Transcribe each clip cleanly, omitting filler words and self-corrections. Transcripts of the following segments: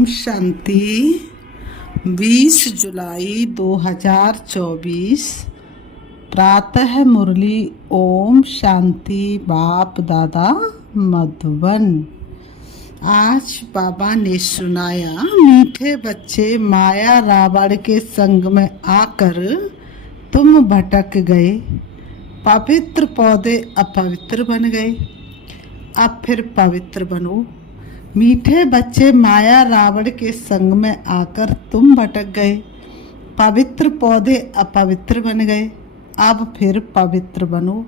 ओम शांति। 20 जुलाई 2024 प्रातः मुरली। ओम शांति। बाप दादा मधुबन। आज बाबा ने सुनाया, मीठे बच्चे माया रावण के संग में आकर तुम भटक गए, पवित्र पौधे अपवित्र बन गए, अब फिर पवित्र बनो। मीठे बच्चे माया रावण के संग में आकर तुम भटक गए, पवित्र पौधे अपवित्र बन गए, अब फिर पवित्र बनो।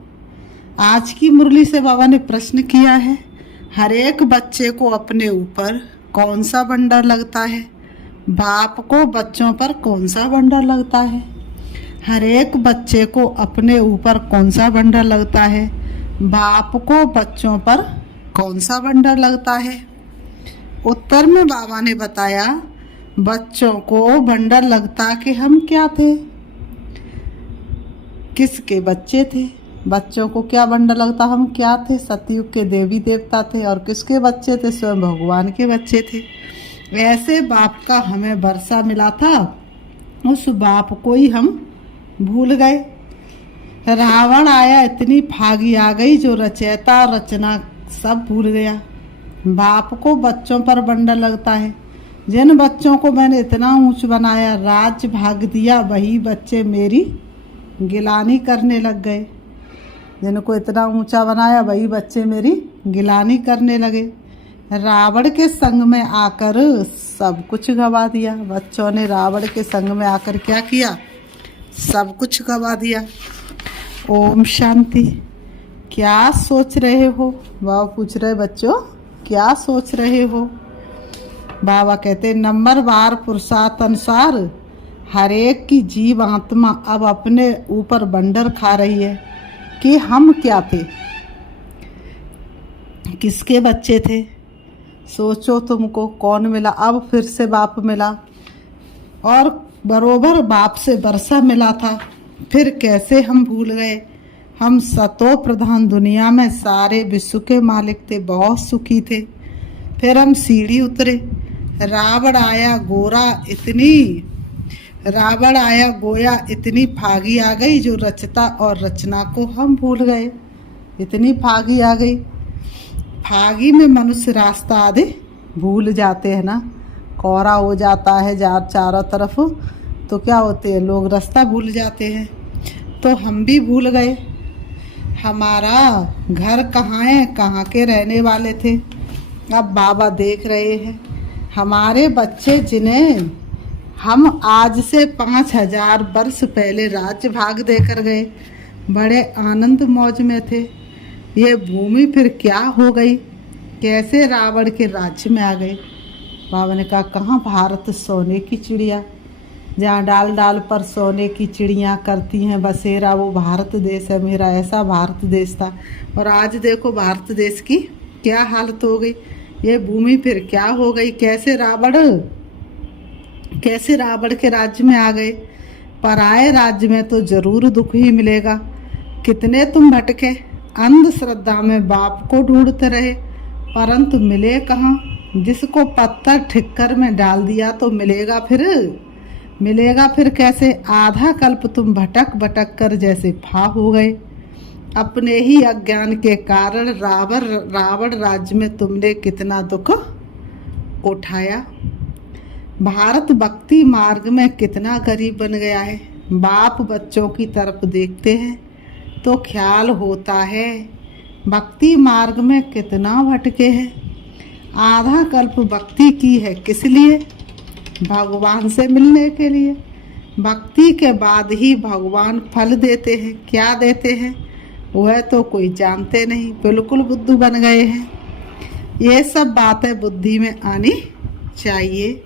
आज की मुरली से बाबा ने प्रश्न किया है, हर एक बच्चे को अपने ऊपर कौन सा बंडर लगता है? बाप को बच्चों पर कौन सा बंडर लगता है? हर एक बच्चे को अपने ऊपर कौन सा बंडर लगता है? बाप को बच्चों पर कौन सा बंडर लगता है? उत्तर में बाबा ने बताया, बच्चों को बंडर लगता कि हम क्या थे, किसके बच्चे थे। बच्चों को क्या बंडर लगता, हम क्या थे? सतयुग के देवी देवता थे। और किसके बच्चे थे? स्वयं भगवान के बच्चे थे। ऐसे बाप का हमें वर्षा मिला था, उस बाप को ही हम भूल गए। रावण आया, इतनी फागी आ गई, जो रचयिता रचना सब भूल गया। बाप को बच्चों पर बंडर लगता है। जिन बच्चों को मैंने इतना ऊंच बनाया, राज भाग दिया, वही बच्चे मेरी गिलानी करने लग गए। जिनको इतना ऊंचा बनाया, वही बच्चे मेरी गिलानी करने लगे। रावण के संग में आकर सब कुछ गवा दिया। बच्चों ने रावण के संग में आकर क्या किया? सब कुछ गवा दिया। ओम शांति। क्या सोच रहे हो? बाबा पूछ रहे, बच्चों क्या सोच रहे हो? बाबा कहते, नंबर बार पुरुषार्थ अनुसार हर एक की जीव आत्मा अब अपने ऊपर बंडर खा रही है कि हम क्या थे, किसके बच्चे थे। सोचो, तुमको कौन मिला? अब फिर से बाप मिला और बरोबर बाप से वर्षा मिला था। फिर कैसे हम भूल गए? हम सतो प्रधान दुनिया में सारे विश्व के मालिक थे, बहुत सुखी थे। फिर हम सीढ़ी उतरे, रावण आया गोया इतनी फागी आ गई, जो रचता और रचना को हम भूल गए। इतनी फागी आ गई। फागी में मनुष्य रास्ता आधे भूल जाते हैं ना, कोहरा हो जाता है चारों तरफ, तो क्या होते हैं लोग, रास्ता भूल जाते हैं। तो हम भी भूल गए हमारा घर कहाँ है, कहाँ के रहने वाले थे। अब बाबा देख रहे हैं हमारे बच्चे, जिन्हें हम आज से 5000 वर्ष पहले राज्य भाग देकर गए, बड़े आनंद मौज में थे। ये भूमि फिर क्या हो गई? कैसे रावण के राज्य में आ गए? बाबा ने कहा, कहाँ भारत सोने की चिड़िया, जहाँ डाल डाल पर सोने की चिड़ियाँ करती हैं बसेरा, वो भारत देश है मेरा। ऐसा भारत देश था, और आज देखो भारत देश की क्या हालत हो गई। ये भूमि फिर क्या हो गई? कैसे रावण के राज्य में आ गए। पराए राज्य में तो जरूर दुख ही मिलेगा। कितने तुम भटके, अंधश्रद्धा में बाप को ढूंढते रहे, परंतु मिले कहाँ? जिसको पत्थर ठिक्कर में डाल दिया तो मिलेगा फिर कैसे? आधा कल्प तुम भटक भटक कर जैसे फा हो गए। अपने ही अज्ञान के कारण रावण राज्य में तुमने कितना दुख उठाया। भारत भक्ति मार्ग में कितना गरीब बन गया है। बाप बच्चों की तरफ देखते हैं तो ख्याल होता है भक्ति मार्ग में कितना भटके हैं। आधा कल्प भक्ति की है, किस लिए? भगवान से मिलने के लिए। भक्ति के बाद ही भगवान फल देते हैं। क्या देते हैं वह तो कोई जानते नहीं, बिल्कुल बुद्धू बन गए हैं। ये सब बातें बुद्धि में आनी चाहिए।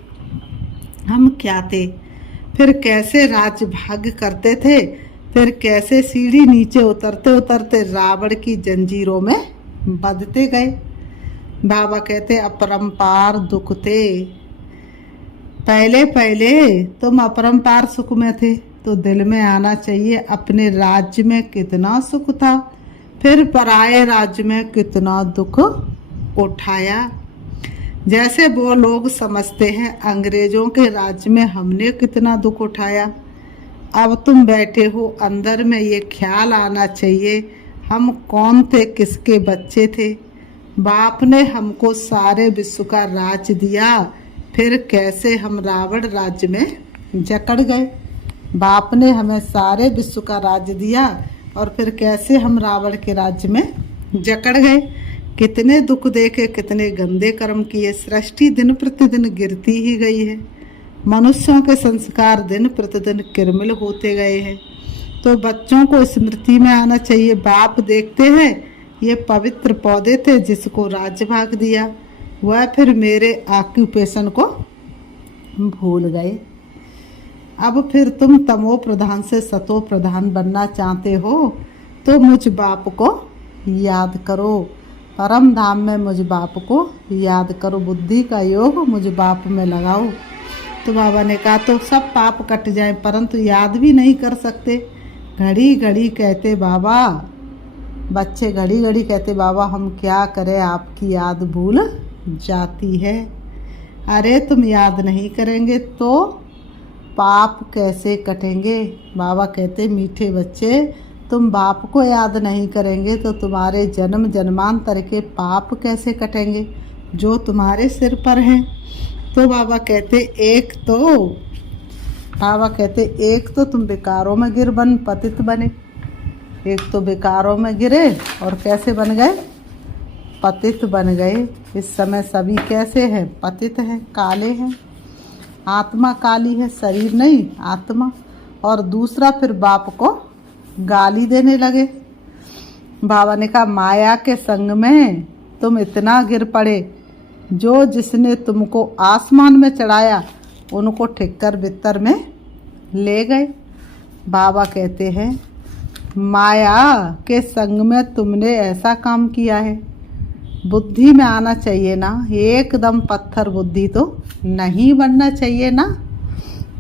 हम क्या थे, फिर कैसे राज्य भाग करते थे, फिर कैसे सीढ़ी नीचे उतरते उतरते रावण की जंजीरों में बंधते गए। बाबा कहते, अपरंपार दुख थे। पहले तुम अपरंपार सुख में थे, तो दिल में आना चाहिए अपने राज्य में कितना सुख था, फिर पराये राज्य में कितना दुख उठाया। जैसे वो लोग समझते हैं अंग्रेजों के राज्य में हमने कितना दुख उठाया। अब तुम बैठे हो अंदर में ये ख्याल आना चाहिए हम कौन थे, किसके बच्चे थे। बाप ने हमको सारे विश्व का राज दिया, फिर कैसे हम रावण राज्य में जकड़ गए। बाप ने हमें सारे विश्व का राज्य दिया और फिर कैसे हम रावण के राज्य में जकड़ गए। कितने दुख देखे, कितने गंदे कर्म किए। सृष्टि दिन प्रतिदिन गिरती ही गई है। मनुष्यों के संस्कार दिन प्रतिदिन किरमिल होते गए हैं। तो बच्चों को स्मृति में आना चाहिए। बाप देखते हैं ये पवित्र पौधे थे जिसको राज्यभाग दिया, वह फिर मेरे ऑक्यूपेशन को भूल गए। अब फिर तुम तमो प्रधान से सतो प्रधान बनना चाहते हो तो मुझ बाप को याद करो। परम धाम में मुझ बाप को याद करो। बुद्धि का योग मुझ बाप में लगाओ। तो बाबा ने कहा तो सब पाप कट जाए, परंतु याद भी नहीं कर सकते। घड़ी घड़ी कहते बाबा, बच्चे घड़ी घड़ी कहते बाबा हम क्या करें, आपकी याद भूल जाती है। अरे तुम याद नहीं करेंगे तो पाप कैसे कटेंगे। बाबा कहते मीठे बच्चे, तुम बाप को याद नहीं करेंगे तो तुम्हारे जन्म जन्मांतर के पाप कैसे कटेंगे जो तुम्हारे सिर पर हैं। तो बाबा कहते एक तो तुम विकारों में गिर बन पतित बने। एक तो विकारों में गिरे और कैसे बन गए, पतित बन गए। इस समय सभी कैसे हैं, पतित हैं, काले हैं। आत्मा काली है, शरीर नहीं, आत्मा। और दूसरा फिर बाप को गाली देने लगे। बाबा ने कहा माया के संग में तुम इतना गिर पड़े, जो जिसने तुमको आसमान में चढ़ाया उनको ठिक्कर बित्तर में ले गए। बाबा कहते हैं माया के संग में तुमने ऐसा काम किया है। बुद्धि में आना चाहिए ना, एकदम पत्थर बुद्धि तो नहीं बनना चाहिए ना।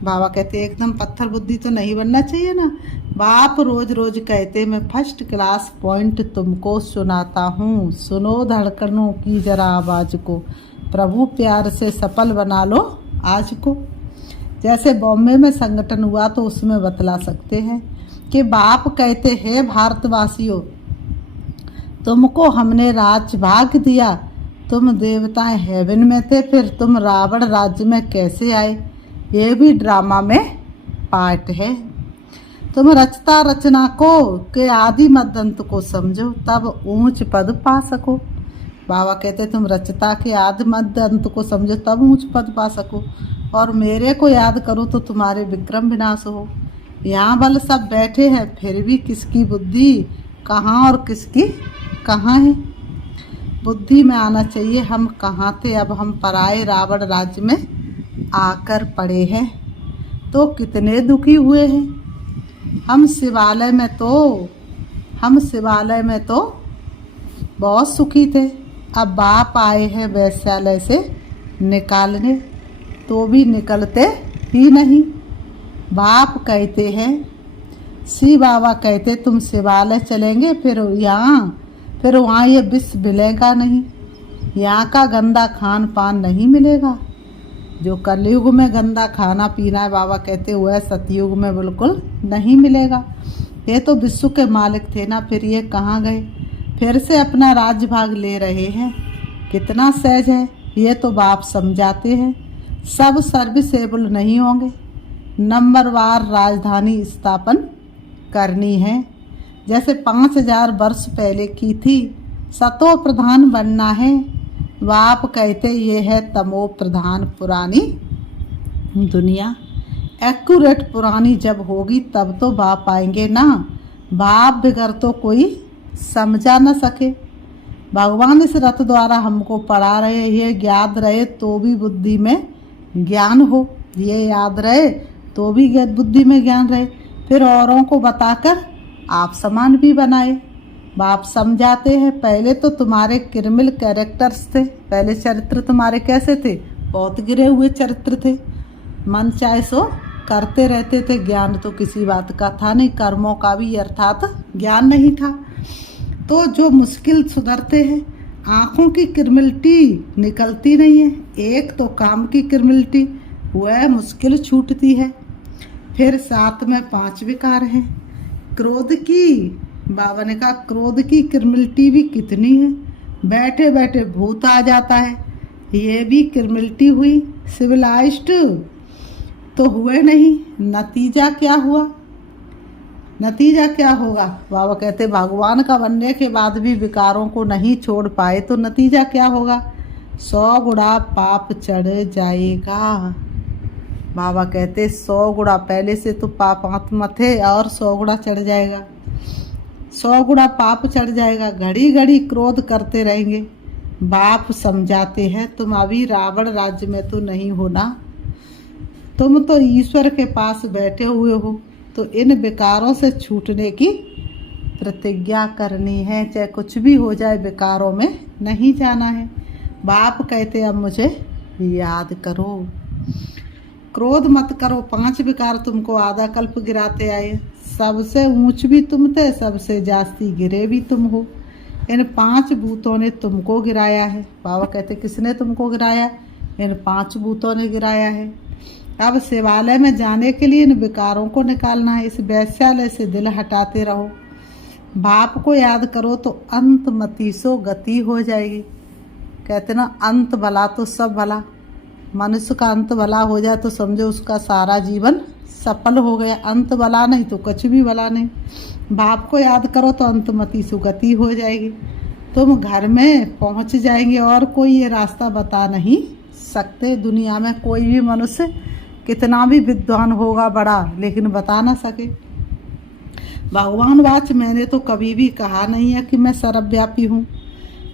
बाबा कहते एकदम पत्थर बुद्धि तो नहीं बनना चाहिए ना। बाप रोज रोज कहते मैं फर्स्ट क्लास पॉइंट तुमको सुनाता हूँ, सुनो धड़कनों की जरा आवाज को, प्रभु प्यार से सफल बना लो आज को। जैसे बॉम्बे में संगठन हुआ तो उसमें बतला सकते हैं कि बाप कहते हैं भारतवासियों तुमको हमने राज्य भाग दिया, तुम देवताएं हेवन में थे, फिर तुम रावण राज्य में कैसे आए। ये भी ड्रामा में पार्ट है। तुम रचता रचना को के आदि मद्दंत को समझो तब ऊंच पद पा सको। बाबा कहते तुम रचता के आदि मद्दंत को समझो तब ऊंच पद पा सको, और मेरे को याद करो तो तुम्हारे विक्रम विनाश हो। यहाँ बल सब बैठे हैं फिर भी किसकी बुद्धि कहाँ और किसकी कहाँ है। बुद्धि में आना चाहिए हम कहाँ थे, अब हम पराए रावण राज्य में आकर पड़े हैं तो कितने दुखी हुए हैं। हम शिवालय में तो बहुत सुखी थे, अब बाप आए हैं वैश्यालय से निकालने तो भी निकलते ही नहीं। बाप कहते हैं, शिव बाबा कहते तुम शिवालय चलेंगे फिर वहाँ ये विष मिलेगा नहीं, यहाँ का गंदा खान पान नहीं मिलेगा। जो कलयुग में गंदा खाना पीना है बाबा कहते वह सतयुग में बिल्कुल नहीं मिलेगा। ये तो विश्व के मालिक थे ना, फिर ये कहाँ गए, फिर से अपना राज्य भाग ले रहे हैं। कितना सहज है, ये तो बाप समझाते हैं। सब सर्विसेबल नहीं होंगे, नंबरवार राजधानी स्थापन करनी है जैसे 5000 वर्ष पहले की थी। सतो प्रधान बनना है। बाप कहते ये है तमो प्रधान पुरानी दुनिया। एक्यूरेट पुरानी जब होगी तब तो बाप आएंगे ना। बाप बगैर तो कोई समझा न सके। भगवान इस रथ द्वारा हमको पढ़ा रहे, ये याद रहे तो भी बुद्धि में ज्ञान हो, ये याद रहे तो भी बुद्धि में ज्ञान रहे, फिर औरों को बताकर आप समान भी बनाए। बाप समझाते हैं पहले तो तुम्हारे क्रिमिनल कैरेक्टर्स थे, पहले चरित्र तुम्हारे कैसे थे, बहुत गिरे हुए चरित्र थे, मन चाहे सो करते रहते थे, ज्ञान तो किसी बात का था नहीं, कर्मों का भी अर्थात ज्ञान नहीं था। तो जो मुश्किल सुधरते हैं, आँखों की किरमिलटी निकलती नहीं है। एक तो काम की किरमिलटी, वह मुश्किल छूटती है। फिर साथ में 5 विकार हैं। क्रोध की, बाबा ने कहा क्रोध की किरमिलटी भी कितनी है, बैठे बैठे भूत आ जाता है, ये भी किरमिलटी हुई। सिविलाइज्ड तो हुए नहीं, नतीजा क्या हुआ? नतीजा क्या होगा? बाबा कहते भगवान का बनने के बाद भी विकारों को नहीं छोड़ पाए तो नतीजा क्या होगा? 100 गुणा पाप चढ़ जाएगा। बाबा कहते 100 गुणा, पहले से तो पापात्मा थे और 100 गुणा चढ़ जाएगा। 100 गुणा पाप चढ़ जाएगा। घड़ी घड़ी क्रोध करते रहेंगे। बाप समझाते हैं तुम अभी रावण राज्य में तो नहीं हो ना, तुम तो ईश्वर के पास बैठे हुए हो, तो इन विकारों से छूटने की प्रतिज्ञा करनी है। चाहे कुछ भी हो जाए, विकारों में नहीं जाना है। बाप कहते अब मुझे याद करो, क्रोध मत करो। 5 विकार तुमको आधा कल्प गिराते आए, सबसे ऊंच भी तुम थे, सबसे जास्ती गिरे भी तुम हो। इन 5 भूतों ने तुमको गिराया है। बाबा कहते किसने तुमको गिराया? इन 5 भूतों ने गिराया है। अब शिवालय में जाने के लिए इन विकारों को निकालना है। इस वैश्यालय से दिल हटाते रहो, बाप को याद करो तो अंत मतीसो गति हो जाएगी। कहते ना अंत भला तो सब भला। मनुष्य का अंत भला हो जाए तो समझो उसका सारा जीवन सफल हो गया। अंत भला नहीं तो कुछ भी भला नहीं। बाप को याद करो तो अंत मतीसो गति हो जाएगी। तुम घर में पहुंच जाएंगे और कोई ये रास्ता बता नहीं सकते। दुनिया में कोई भी मनुष्य कितना भी विद्वान होगा बड़ा, लेकिन बता ना सके। भगवान वाच मैंने तो कभी भी कहा नहीं है कि मैं सर्वव्यापी हूँ।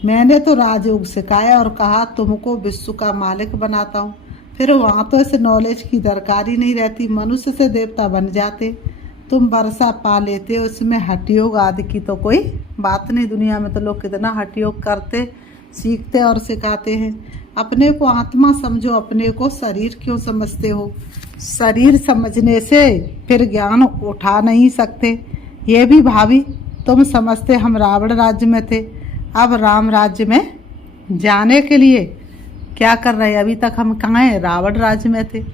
मैंने तो राजयोग सिखाया और कहा तुमको विश्व का मालिक बनाता हूँ। फिर वहाँ तो ऐसे नॉलेज की दरकार ही नहीं रहती, मनुष्य से देवता बन जाते, तुम वर्षा पा लेते। उसमें हठयोग आदि की तो कोई बात नहीं। दुनिया में तो लोग कितना हठयोग करते, सीखते और सिखाते हैं। अपने को आत्मा समझो, अपने को शरीर क्यों समझते हो? शरीर समझने से फिर ज्ञान उठा नहीं सकते। ये भी भाभी तुम समझते हम रावण राज्य में थे, अब राम राज्य में जाने के लिए क्या कर रहे हैं? अभी तक हम कहाँ हैं? रावण राज्य में थे।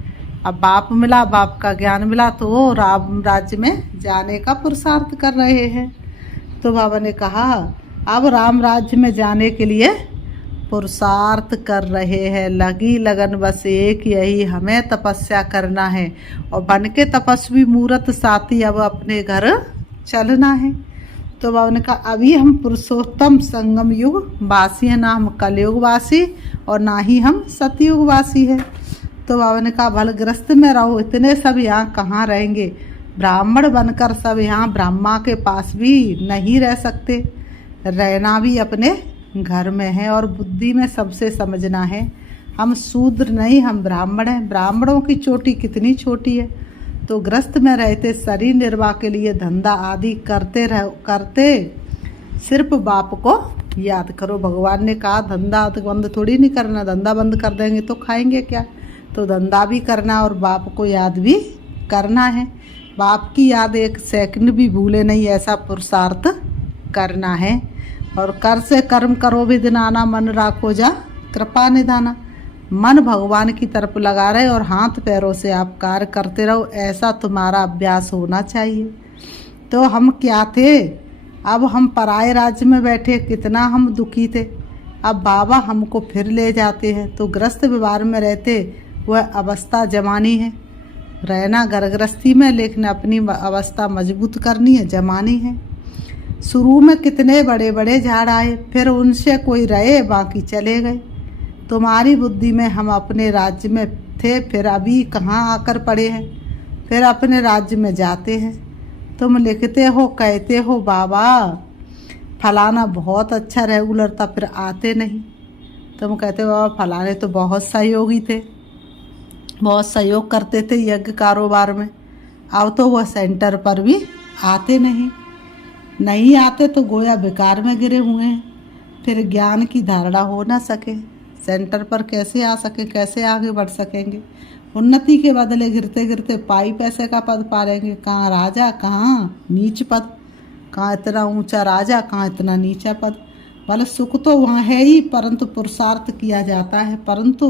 अब बाप मिला, बाप का ज्ञान मिला तो वो राम राज्य में जाने का पुरुषार्थ कर रहे हैं। तो बाबा ने कहा अब राम राज्य में जाने के लिए पुरुषार्थ कर रहे हैं। लगी लगन बस एक यही, हमें तपस्या करना है और बन के तपस्वी मूर्त साथी अब अपने घर चलना है। तो बाबा ने कहा अभी हम पुरुषोत्तम संगम युग वासी हैं, ना हम कलयुग वासी और ना ही हम सतयुग वासी है। तो बाबा ने कहा भलग्रस्त में रहो, इतने सब यहाँ कहाँ रहेंगे? ब्राह्मण बनकर सब यहाँ ब्रह्मा के पास भी नहीं रह सकते। रहना भी अपने घर में है और बुद्धि में सबसे समझना है हम शूद्र नहीं, हम ब्राह्मण हैं। ब्राह्मणों की चोटी कितनी छोटी है। तो ग्रस्त में रहते शरीर निर्वाह के लिए धंधा आदि करते सिर्फ बाप को याद करो। भगवान ने कहा धंधा बंद थोड़ी नहीं करना, धंधा बंद कर देंगे तो खाएंगे क्या? तो धंधा भी करना और बाप को याद भी करना है। बाप की याद एक सेकंड भी भूले नहीं, ऐसा पुरुषार्थ करना है। और कर से कर्म करो भी दिनाना, मन राखो जा कृपा निधाना। मन भगवान की तरफ लगा रहे और हाथ पैरों से आप कार्य करते रहो, ऐसा तुम्हारा अभ्यास होना चाहिए। तो हम क्या थे? अब हम पराये राज्य में बैठे, कितना हम दुखी थे। अब बाबा हमको फिर ले जाते हैं। तो ग्रस्त व्यवहार में रहते वह अवस्था जमानी है, रहना घरगृहस्थी में, लेकिन अपनी अवस्था मजबूत करनी है, जमानी है। शुरू में कितने बड़े बड़े झाड़ आए, फिर उनसे कोई रहे बाकी चले गए। तुम्हारी बुद्धि में हम अपने राज्य में थे, फिर अभी कहाँ आकर पड़े हैं, फिर अपने राज्य में जाते हैं। तुम लिखते हो, कहते हो बाबा फलाना बहुत अच्छा रेगुलर था, फिर आते नहीं। तुम कहते हो बाबा फलाने तो बहुत सहयोगी थे, बहुत सहयोग करते थे यज्ञ कारोबार में, अब तो वह सेंटर पर भी आते नहीं आते तो गोया बेकार में गिरे हुए हैं। फिर ज्ञान की धारणा हो ना सके, सेंटर पर कैसे आ सके, कैसे आगे बढ़ सकेंगे? उन्नति के बदले गिरते गिरते पाई पैसे का पद पा लेंगे। कहाँ राजा, कहाँ नीच पद, कहाँ इतना ऊंचा राजा, कहाँ इतना नीचा पद। बोले सुख तो वहाँ है ही, परंतु पुरुषार्थ किया जाता है। परंतु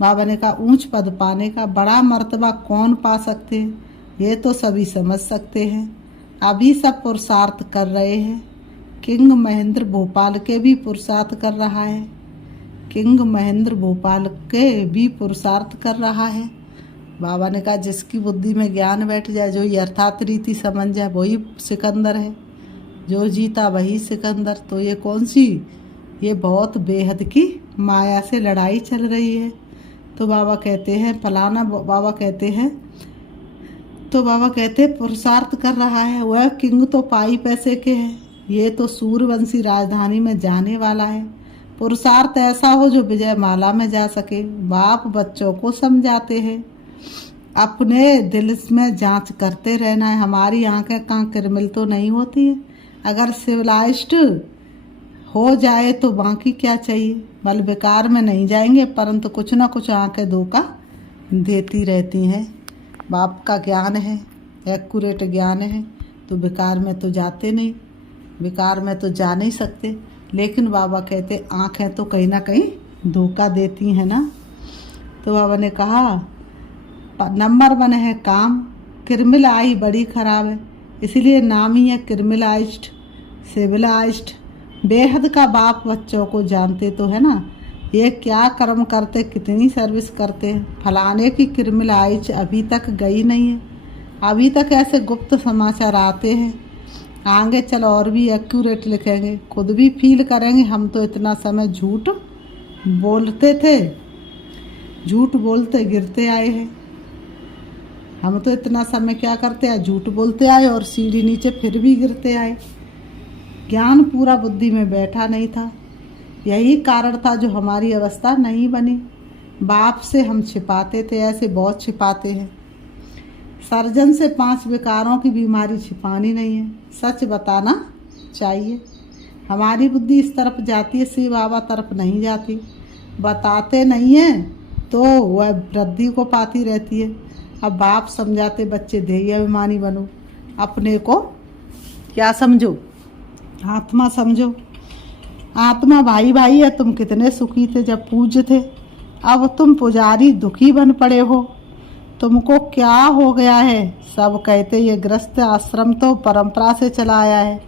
बाबा ने कहा ऊंच पद पाने का बड़ा मर्तबा कौन पा सकते हैं, ये तो सभी समझ सकते हैं। अभी सब पुरुषार्थ कर रहे हैं। किंग महेंद्र भोपाल के भी पुरुषार्थ कर रहा है, किंग महेंद्र भोपाल के भी पुरुषार्थ कर रहा है। बाबा ने कहा जिसकी बुद्धि में ज्ञान बैठ जाए, जो यथार्थ रीति समझ जाए, वही सिकंदर है, जो जीता वही सिकंदर। तो ये कौन सी, ये बहुत बेहद की माया से लड़ाई चल रही है। तो बाबा कहते हैं फलाना, बाबा कहते हैं, तो बाबा कहते हैं पुरुषार्थ कर रहा है। वह किंग तो पाई पैसे के हैं, ये तो सूर्यवंशी राजधानी में जाने वाला है। पुरुषार्थ ऐसा हो जो विजय माला में जा सके। बाप बच्चों को समझाते हैं, अपने दिल में जांच करते रहना है। हमारी आंखें कहाँ क्रिमिनल तो नहीं होती है। अगर सिविलाइज्ड हो जाए तो बाकी क्या चाहिए, बल बेकार में नहीं जाएंगे, परंतु कुछ ना कुछ आंखें धोखा देती रहती हैं। बाप का ज्ञान है, एक्यूरेट ज्ञान है, तो बेकार में तो जाते नहीं, बेकार में तो जा नहीं सकते। लेकिन बाबा कहते आंखें तो कहीं ना कहीं धोखा देती हैं ना। तो बाबा ने कहा नंबर 1 है काम, क्रिमिनल आई बड़ी खराब है, इसलिए नाम ही है क्रिमिनलाइज्ड, सिविलाइज्ड। बेहद का बाप बच्चों को जानते तो है ना, ये क्या कर्म करते, कितनी सर्विस करते हैं। फलाने की क्रिमिनलाइज अभी तक गई नहीं है, अभी तक ऐसे गुप्त समाचार आते हैं। आगे चलो और भी एक्यूरेट लिखेंगे, खुद भी फील करेंगे हम तो इतना समय झूठ बोलते थे, झूठ बोलते गिरते आए हैं। हम तो इतना समय क्या करते हैं, झूठ बोलते आए और सीढ़ी नीचे फिर भी गिरते आए। ज्ञान पूरा बुद्धि में बैठा नहीं था, यही कारण था जो हमारी अवस्था नहीं बनी। बाप से हम छिपाते थे, ऐसे बहुत छिपाते हैं। सर्जन से 5 विकारों की बीमारी छिपानी नहीं है, सच बताना चाहिए। हमारी बुद्धि इस तरफ जाती है, शिव बाबा तरफ नहीं जाती। बताते नहीं हैं तो वह वृद्धि को पाती रहती है। अब बाप समझाते बच्चे ध्येय अभिमानी बनो, अपने को क्या समझो, आत्मा समझो। आत्मा भाई भाई है, तुम कितने सुखी थे जब पूज्य थे, अब तुम पुजारी दुखी बन पड़े हो। तुमको क्या हो गया है। सब कहते ये गृहस्थ आश्रम तो परंपरा से चला आया है।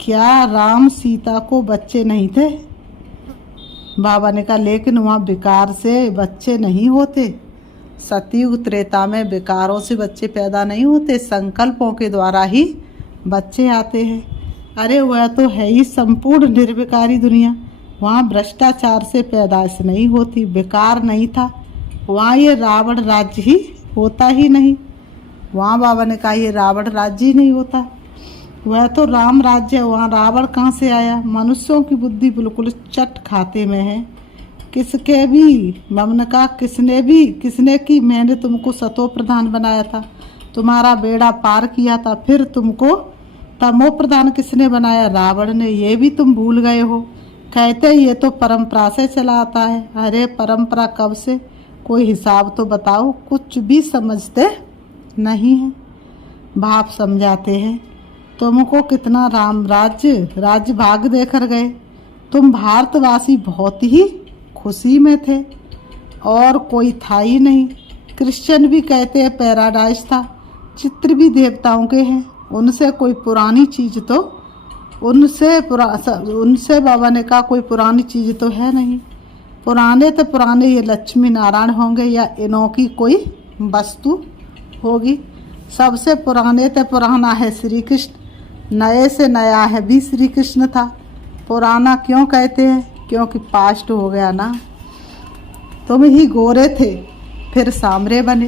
क्या राम सीता को बच्चे नहीं थे। बाबा ने कहा लेकिन वहाँ विकार से बच्चे नहीं होते। सतयुग त्रेता में विकारों से बच्चे पैदा नहीं होते, संकल्पों के द्वारा ही बच्चे आते हैं। अरे वह तो है ही संपूर्ण निर्विकारी दुनिया, वहाँ भ्रष्टाचार से पैदाइश नहीं होती, विकार नहीं था। वहाँ ये रावण राज्य ही होता ही नहीं। वहाँ बाबा ने कहा ये रावण राज्य ही नहीं होता, वह तो राम राज्य है। वहाँ रावण कहाँ से आया। मनुष्यों की बुद्धि बिल्कुल चट खाते में है। किसके भी ममन का किसने की मैंने तुमको सतो प्रधान बनाया था, तुम्हारा बेड़ा पार किया था, फिर तुमको तमो प्रधान किसने बनाया, रावण ने। ये भी तुम भूल गए हो। कहते ये तो परंपरा से चला आता है। अरे परंपरा कब से, कोई हिसाब तो बताओ। कुछ भी समझते नहीं है। बाप समझाते हैं तुमको कितना राम राज्य भाग देकर गए। तुम भारतवासी बहुत ही खुशी में थे और कोई था ही नहीं। क्रिश्चियन भी कहते हैं पैराडाइज था, चित्र भी देवताओं के हैं। उनसे कोई पुरानी चीज़ तो उनसे बाबा ने कहा कोई पुरानी चीज़ तो है नहीं। पुराने तो पुराने ये लक्ष्मी नारायण होंगे या इनों की कोई वस्तु होगी। सबसे पुराने तो पुराना है श्री कृष्ण, नए से नया है भी श्री कृष्ण था। पुराना क्यों कहते हैं, क्योंकि पास्ट हो गया ना। तुम ही गोरे थे फिर सामरे बने,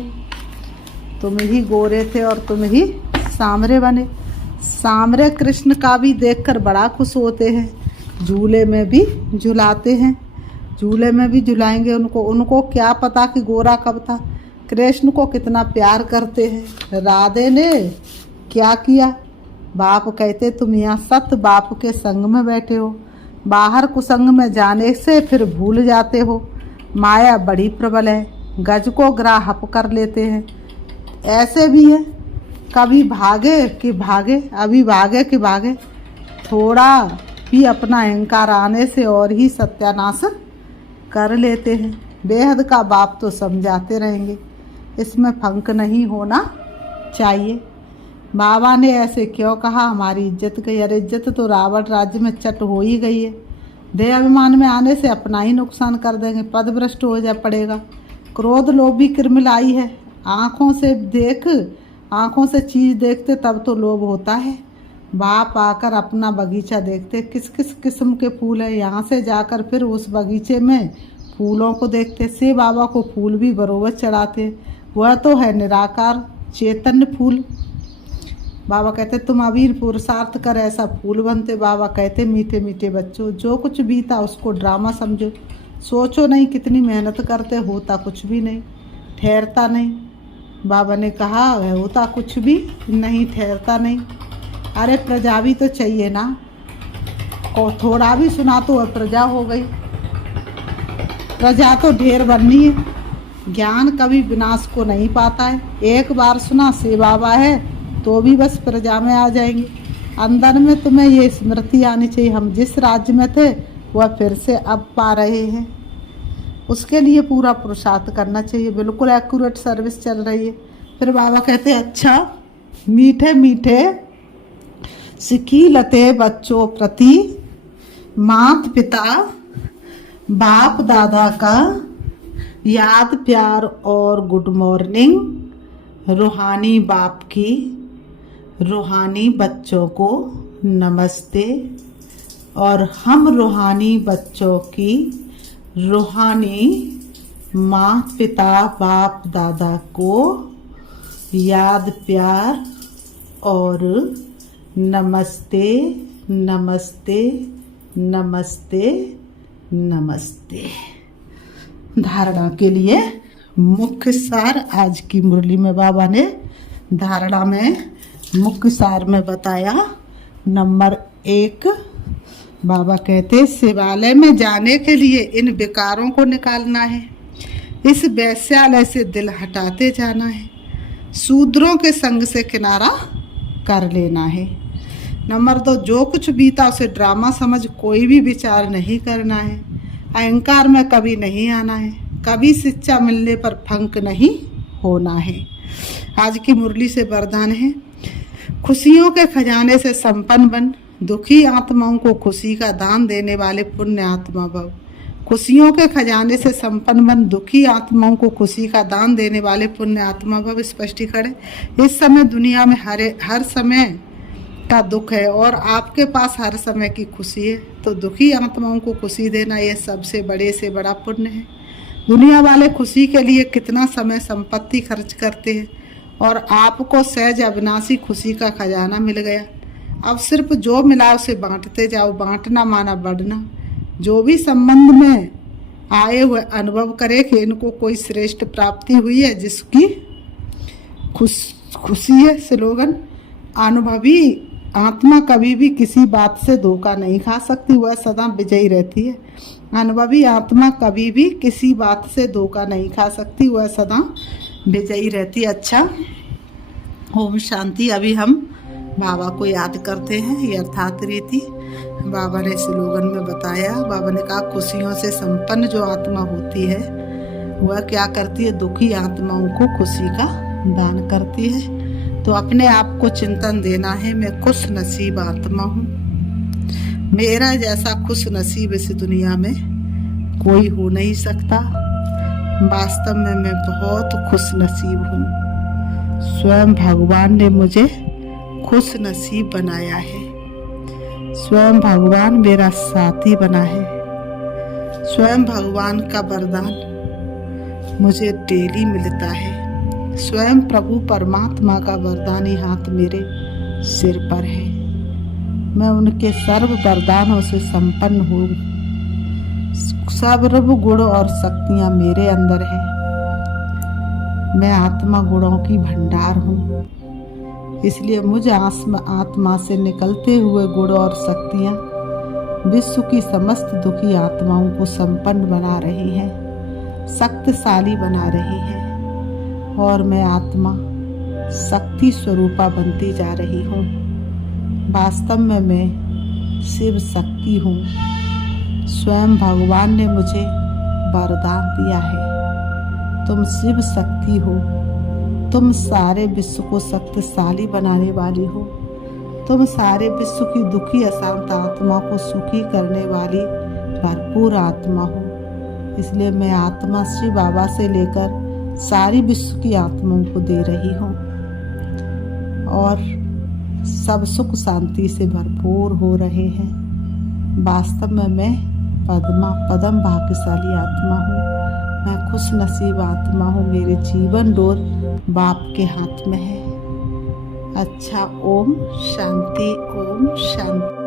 तुम ही गोरे थे और तुम ही सामरे बने। सामरे कृष्ण का भी देखकर बड़ा खुश होते हैं, झूले में भी झुलाते हैं, झूले में भी झुलाएंगे उनको। उनको क्या पता कि गोरा कब था। कृष्ण को कितना प्यार करते हैं। राधे ने क्या किया। बाप कहते तुम यहाँ सत बाप के संग में बैठे हो, बाहर कुसंग में जाने से फिर भूल जाते हो। माया बड़ी प्रबल है, गज को ग्राहप कर लेते हैं। ऐसे भी है, कभी भागे कि भागे, अभी भागे कि भागे। थोड़ा भी अपना अहंकार आने से और ही सत्यानाश कर लेते हैं। बेहद का बाप तो समझाते रहेंगे, इसमें फंक नहीं होना चाहिए। बाबा ने ऐसे क्यों कहा, हमारी इज्जत गई। अरे इज्जत तो रावण राज्य में चट हो ही गई है। देह अभिमान में आने से अपना ही नुकसान कर देंगे, पद भ्रष्ट हो जा पड़ेगा। क्रोध लोभ भी कृमिलाई है। आँखों से चीज़ देखते तब तो लोभ होता है। बाप आकर अपना बगीचा देखते, किस किस किस्म के फूल है, यहाँ से जाकर फिर उस बगीचे में फूलों को देखते। से बाबा को फूल भी बरोबर चढ़ाते। वह तो है निराकार चैतन्य फूल। बाबा कहते तुम अभी पुरुषार्थ कर ऐसा फूल बनते। बाबा कहते मीठे मीठे बच्चों, जो कुछ बीता उसको ड्रामा समझो। सोचो नहीं कितनी मेहनत करते, होता कुछ भी नहीं, ठहरता नहीं। बाबा ने कहा होता कुछ भी नहीं, ठहरता नहीं। अरे प्रजा भी तो चाहिए ना, और थोड़ा भी सुना तो प्रजा हो गई। प्रजा तो ढेर बननी है। ज्ञान कभी विनाश को नहीं पाता है। एक बार सुना से बाबा है तो भी बस प्रजा में आ जाएंगे। अंदर में तुम्हें ये स्मृति आनी चाहिए, हम जिस राज्य में थे वह फिर से अब पा रहे हैं। उसके लिए पूरा पुरुषार्थ करना चाहिए। बिल्कुल एक्यूरेट सर्विस चल रही है। फिर बाबा कहते अच्छा मीठे मीठे सिकीलते बच्चों प्रति मात पिता बाप दादा का याद प्यार और गुड मॉर्निंग। रूहानी बाप की रूहानी बच्चों को नमस्ते, और हम रूहानी बच्चों की रूहानी माँ पिता बाप दादा को याद प्यार और नमस्ते नमस्ते नमस्ते नमस्ते। धारणा के लिए मुख्य सार आज की मुरली में बाबा ने धारणा में मुख्य सार में बताया। नंबर 1, बाबा कहते शिवालय में जाने के लिए इन विकारों को निकालना है, इस वैश्यालय से दिल हटाते जाना है, शूद्रों के संग से किनारा कर लेना है। नंबर 2, जो कुछ बीता उसे ड्रामा समझ कोई भी विचार नहीं करना है, अहंकार में कभी नहीं आना है, कभी शिक्षा मिलने पर फंक नहीं होना है। आज की मुरली से वरदान है, खुशियों के खजाने से संपन्न बन, दुखी आत्माओं को खुशी का दान देने वाले पुण्य आत्मा भव। खुशियों के खजाने से संपन्न बन, दुखी आत्माओं को खुशी का दान देने वाले पुण्य आत्मा भव। स्पष्टीकरण, इस समय दुनिया में हर समय का दुख है और आपके पास हर समय की खुशी है, तो दुखी आत्माओं को खुशी देना यह सबसे बड़े से बड़ा पुण्य है। दुनिया वाले खुशी के लिए कितना समय संपत्ति खर्च करते हैं और आपको सहज अविनाशी खुशी का खजाना मिल गया। अब सिर्फ जो मिला उसे बांटते जाओ। बांटना माना बढ़ना। जो भी संबंध में आए हुए अनुभव करे कि इनको कोई श्रेष्ठ प्राप्ति हुई है, जिसकी खुशी है। स्लोगन, अनुभवी आत्मा कभी भी किसी बात से धोखा नहीं खा सकती, वह सदा विजयी रहती है। अनुभवी आत्मा कभी भी किसी बात से धोखा नहीं खा सकती, वह सदा विजयी रहती। अच्छा, ओम शांति। अभी हम बाबा को याद करते हैं यथार्थ रीति। बाबा ने स्लोगन में बताया, बाबा ने कहा खुशियों से संपन्न जो आत्मा होती है वह क्या करती है, दुखी आत्माओं को खुशी का दान करती है। तो अपने आप को चिंतन देना है, मैं खुश नसीब आत्मा हूँ। मेरा जैसा खुश नसीब इस दुनिया में कोई हो नहीं सकता। वास्तव में मैं बहुत खुश नसीब हूँ। स्वयं भगवान ने मुझे खुश नसीब बनाया है। स्वयं भगवान मेरा साथी बना है। स्वयं भगवान का वरदान मुझे डेली मिलता है। स्वयं प्रभु परमात्मा का वरदानी हाथ मेरे सिर पर है। मैं उनके सर्व वरदानों से संपन्न हूँ। सर्व गुण और शक्तियाँ मेरे अंदर है। मैं आत्मा गुणों की भंडार हूँ, इसलिए मुझ आत्मा से निकलते हुए गुण और शक्तियाँ विश्व की समस्त दुखी आत्माओं को संपन्न बना रही हैं, शक्तिशाली बना रही हैं, और मैं आत्मा शक्ति स्वरूपा बनती जा रही हूँ। वास्तव में मैं शिव शक्ति हूँ। स्वयं भगवान ने मुझे वरदान दिया है। तुम शिव शक्ति हो। तुम सारे विश्व को शक्तिशाली बनाने वाली हो। तुम सारे विश्व की दुखी अशांत आत्मा को सुखी करने वाली भरपूर आत्मा हो। इसलिए मैं आत्मा श्री बाबा से लेकर सारी विश्व की आत्माओं को दे रही हूँ और सब सुख शांति से भरपूर हो रहे हैं। वास्तव में मैं पदम भाग्यशाली आत्मा हूँ। मैं खुश नसीब आत्मा हूँ। मेरे जीवन डोर बाप के हाथ में है। अच्छा, ओम शांति, ओम शांति।